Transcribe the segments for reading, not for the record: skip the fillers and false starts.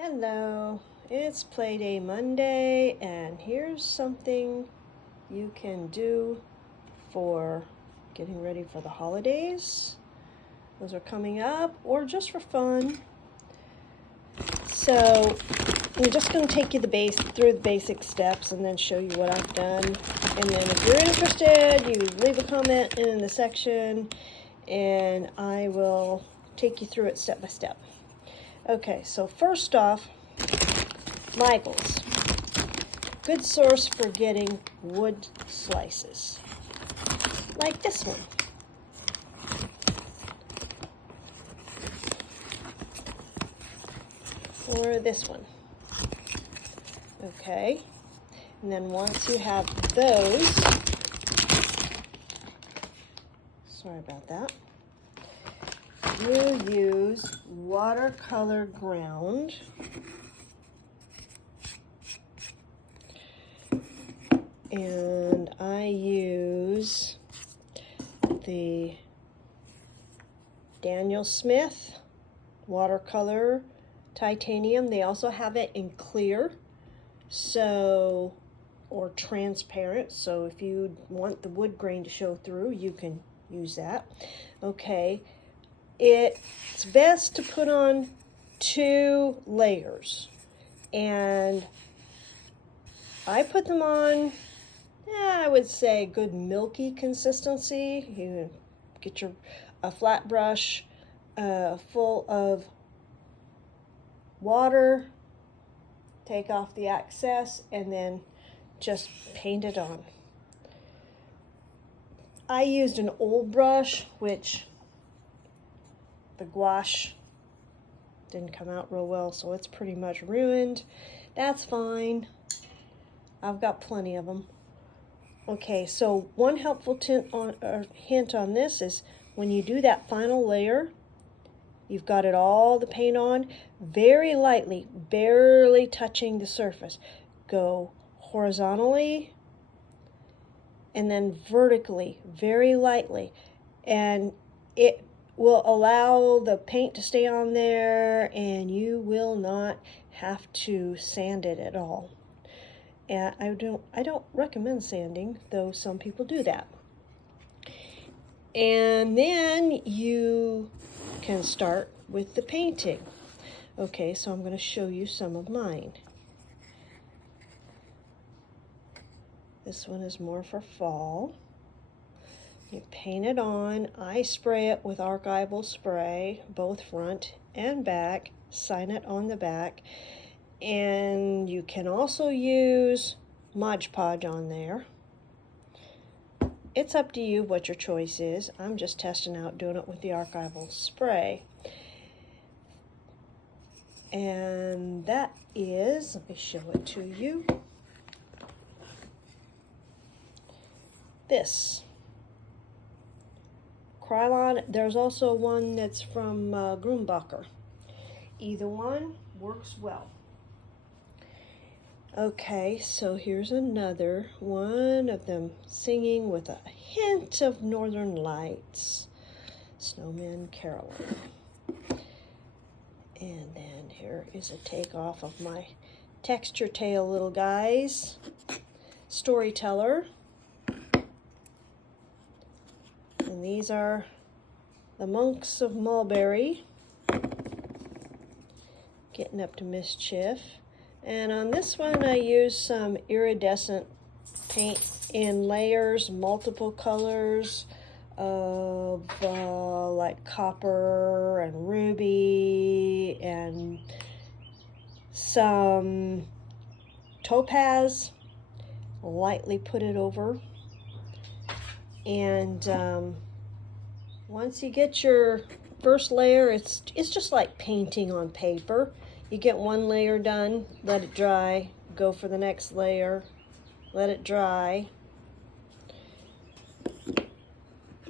Hello, it's Playday Monday, and here's something you can do for getting ready for the holidays. Those are coming up, or just for fun. So I'm just going to take you through the basic steps and then show you what I've done. And then if you're interested, you leave a comment in the section, and I will take you through it step by step. Okay, so first off, Michael's. Good source for getting wood slices. Like this one. Or this one. Okay, and then once you have those, sorry about that, you use watercolor ground. And I use the Daniel Smith watercolor titanium. They also have it in clear, so, or transparent, so if you want the wood grain to show through, you can use that. Okay, it's best to put on 2 layers, and I put them on, I would say, good milky consistency. You get a flat brush full of water, take off the excess, and then just paint it on. I used an old brush, which the gouache didn't come out real well, so it's pretty much ruined. That's fine. I've got plenty of them. Okay, so one helpful hint on this is when you do that final layer, you've got it all the paint on, very lightly, barely touching the surface. Go horizontally and then vertically, very lightly, and it will allow the paint to stay on there, and you will not have to sand it at all. And I don't recommend sanding, though some people do that. And then you can start with the painting. Okay, so I'm going to show you some of mine. This one is more for fall. You paint it on. I spray it with archival spray, both front and back. Sign it on the back. And you can also use Mod Podge on there. It's up to you what your choice is. I'm just testing out doing it with the archival spray. And that is, let me show it to you. This Krylon. There's also one that's from Grumbacher. Either one works well. Okay, so here's another one of them singing with a hint of Northern Lights. Snowman Carolyn. And then here is a takeoff of my texture tail little guys. Storyteller. And these are the Monks of Mulberry. Getting up to mischief. And on this one, I used some iridescent paint in layers, multiple colors of like copper and ruby and some topaz. Lightly put it over. And once you get your first layer, it's just like painting on paper. You get one layer done, let it dry, go for the next layer, let it dry,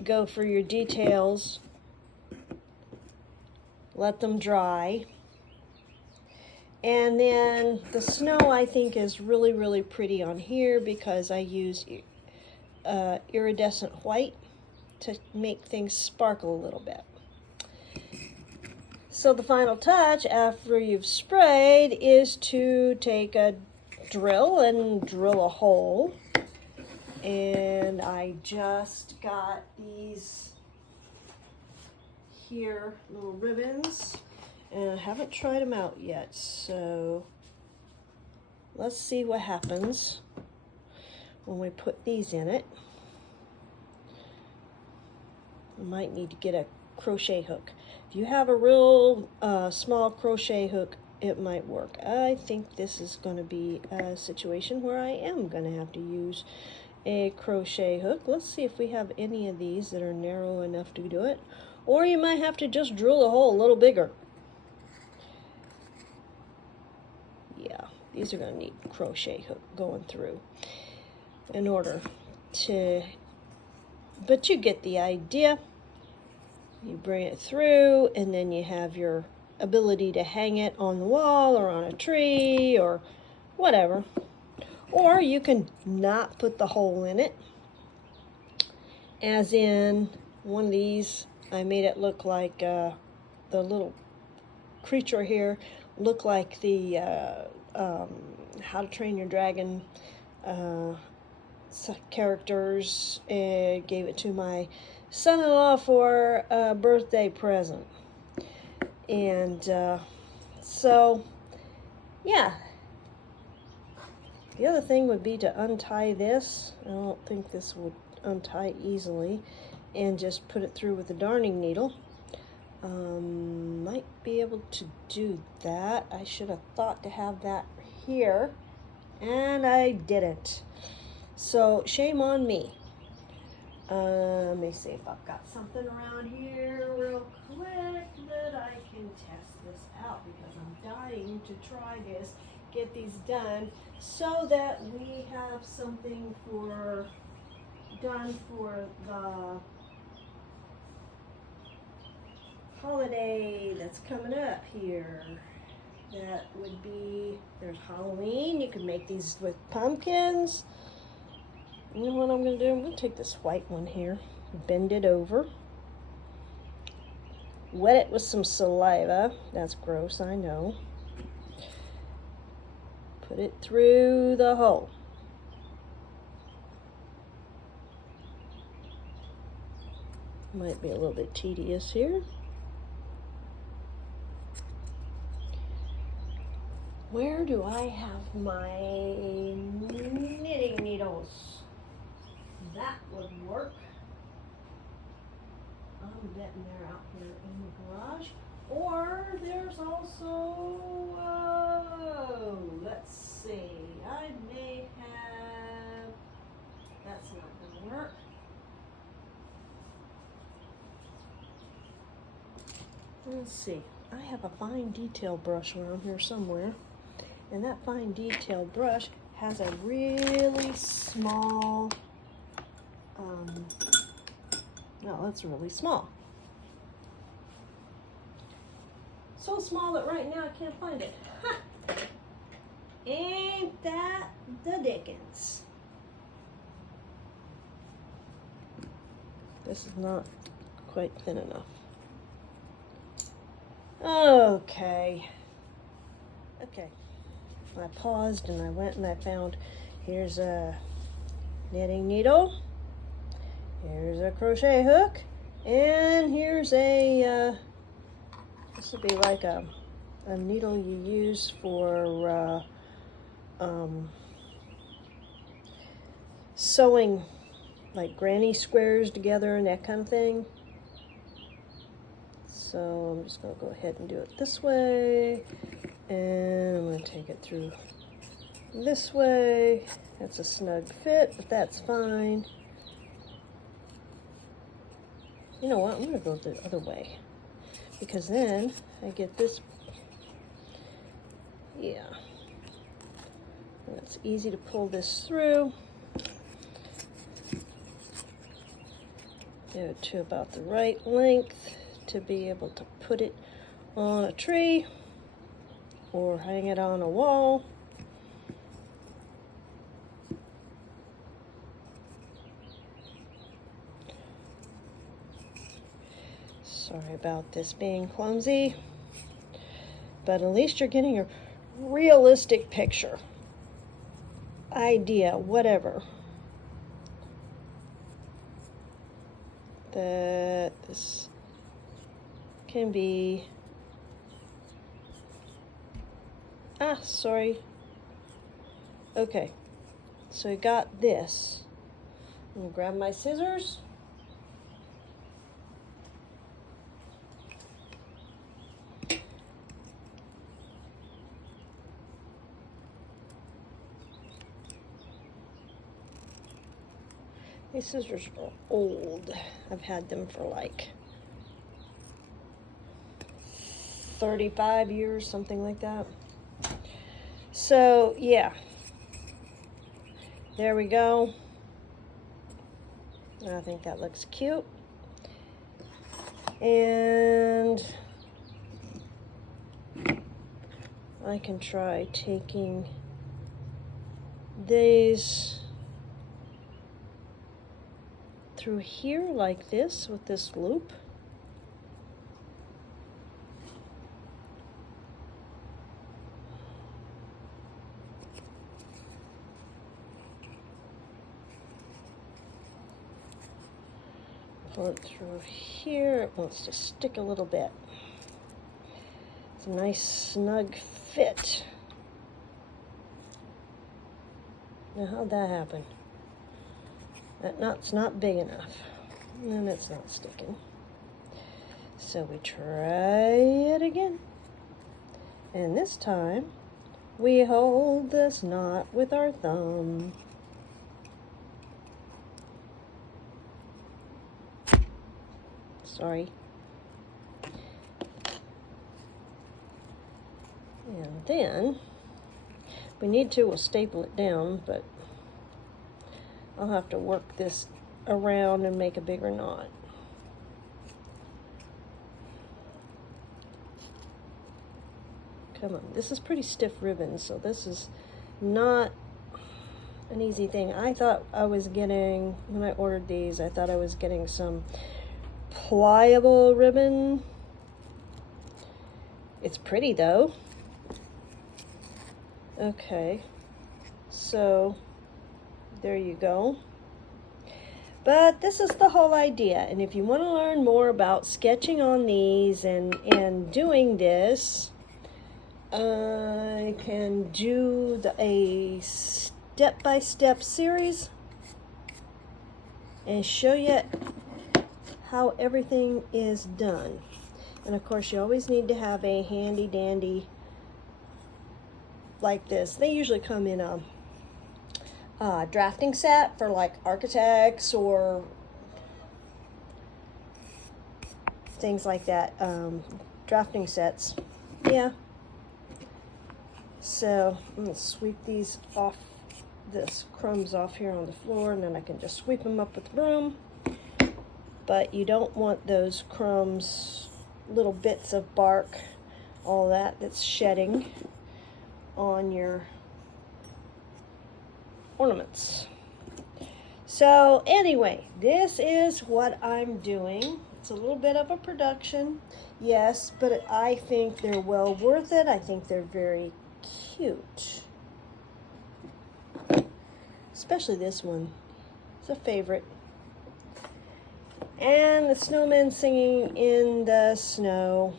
go for your details, let them dry. And then the snow, I think, is really, really pretty on here because I use iridescent white to make things sparkle a little bit. So the final touch after you've sprayed is to take a drill and drill a hole. And I just got these here little ribbons and I haven't tried them out yet. So let's see what happens when we put these in it. I might need to get a crochet hook. If you have a real small crochet hook, it might work. I think this is going to be a situation where I am going to have to use a crochet hook. Let's see if we have any of these that are narrow enough to do it. Or you might have to just drill a hole a little bigger. Yeah, these are going to need crochet hook going through in order to, but you get the idea. You bring it through and then you have your ability to hang it on the wall or on a tree or whatever. Or you can not put the hole in it. As in one of these, I made it look like the little creature here, look like the How to Train Your Dragon characters, and gave it to my son-in-law for a birthday present. And so, yeah. The other thing would be to untie this. I don't think this would untie easily. And just put it through with a darning needle. Might be able to do that. I should have thought to have that here. And I didn't. So, shame on me. Let me see if I've got something around here real quick that I can test this out, because I'm dying to try this, get these done, so that we have something done for the holiday that's coming up here. That would be, there's Halloween. You could make these with pumpkins. You know what I'm going to do? I'm going to take this white one here, bend it over, wet it with some saliva. That's gross, I know. Put it through the hole. Might be a little bit tedious here. Where do I have my knitting needles? That would work. I'm betting they're out here in the garage. Or there's also, let's see, I may have, that's not going to work. Let's see, I have a fine detail brush around here somewhere. And that fine detail brush has a really small, well, that's really small. So small that right now I can't find it. Ha! Ain't that the dickens? This is not quite thin enough. Okay. I paused and I went and I found, here's a knitting needle, here's a crochet hook, and here's a, this would be like a needle you use for sewing like granny squares together and that kind of thing. So I'm just going to go ahead and do it this way, and I'm going to take it through this way. That's a snug fit, but that's fine. You know what, I'm going to go the other way, because then I get this, yeah. And it's easy to pull this through. Do it to about the right length to be able to put it on a tree or hang it on a wall. Sorry about this being clumsy. but at least you're getting a realistic picture, idea, whatever, that this can be. Sorry. Okay, so I got this. I'm gonna grab my scissors. These scissors are old. I've had them for like 35 years, something like that. So, yeah. There we go. I think that looks cute. And I can try taking these through here like this with this loop. Pull it through here. It wants to stick a little bit. It's a nice snug fit. Now how'd that happen? That knot's not big enough. And it's not sticking. So we try it again. And this time, we hold this knot with our thumb. Sorry. And then, we need to, we'll staple it down, but I'll have to work this around and make a bigger knot. Come on, this is pretty stiff ribbon, so this is not an easy thing. I thought I was getting, when I ordered these, I thought I was getting some pliable ribbon. It's pretty though. Okay, so there you go. But this is the whole idea, and if you want to learn more about sketching on these and doing this, I can do a step-by-step series and show you how everything is done. And of course, you always need to have a handy dandy like this. They usually come in a drafting set for like architects or things like that. Drafting sets. Yeah. So I'm going to sweep these off, this crumbs off here on the floor, and then I can just sweep them up with the broom. But you don't want those crumbs, little bits of bark, all that's shedding on your ornaments. So anyway, this is what I'm doing. It's a little bit of a production, yes, but I think they're well worth it. I think they're very cute. Especially this one. It's a favorite. And the snowman singing in the snow.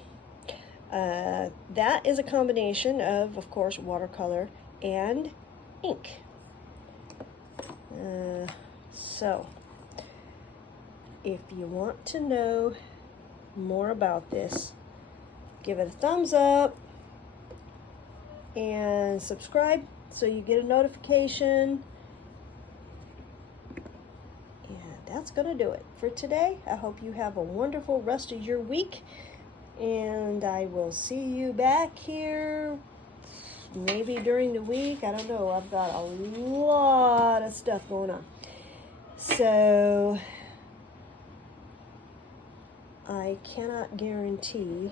That is a combination of course, watercolor and ink. So, if you want to know more about this, give it a thumbs up and subscribe so you get a notification. And that's going to do it for today. I hope you have a wonderful rest of your week, and I will see you back here maybe during the week. I don't know. I've got a lot of stuff going on. So I cannot guarantee,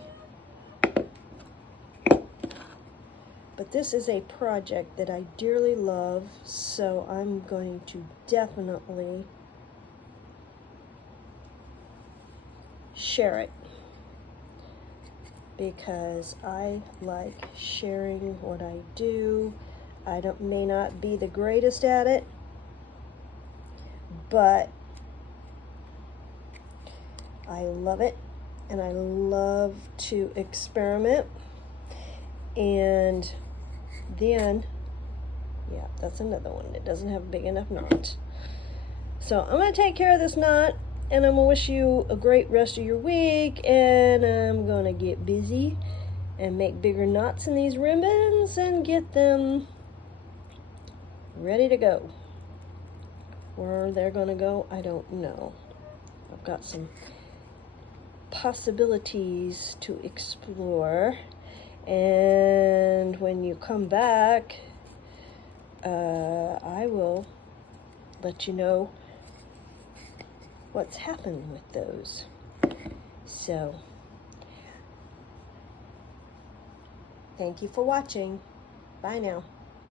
but this is a project that I dearly love, so I'm going to definitely share it. because I like sharing what I do. I may not be the greatest at it, but I love it, and I love to experiment. And then, yeah, that's another one. It doesn't have a big enough knot. So I'm going to take care of this knot, and I'm going to wish you a great rest of your week, and I'm going to get busy and make bigger knots in these ribbons and get them ready to go. Where they're going to go, I don't know. I've got some possibilities to explore, and when you come back, I will let you know what's happened with those. So, thank you for watching. Bye now.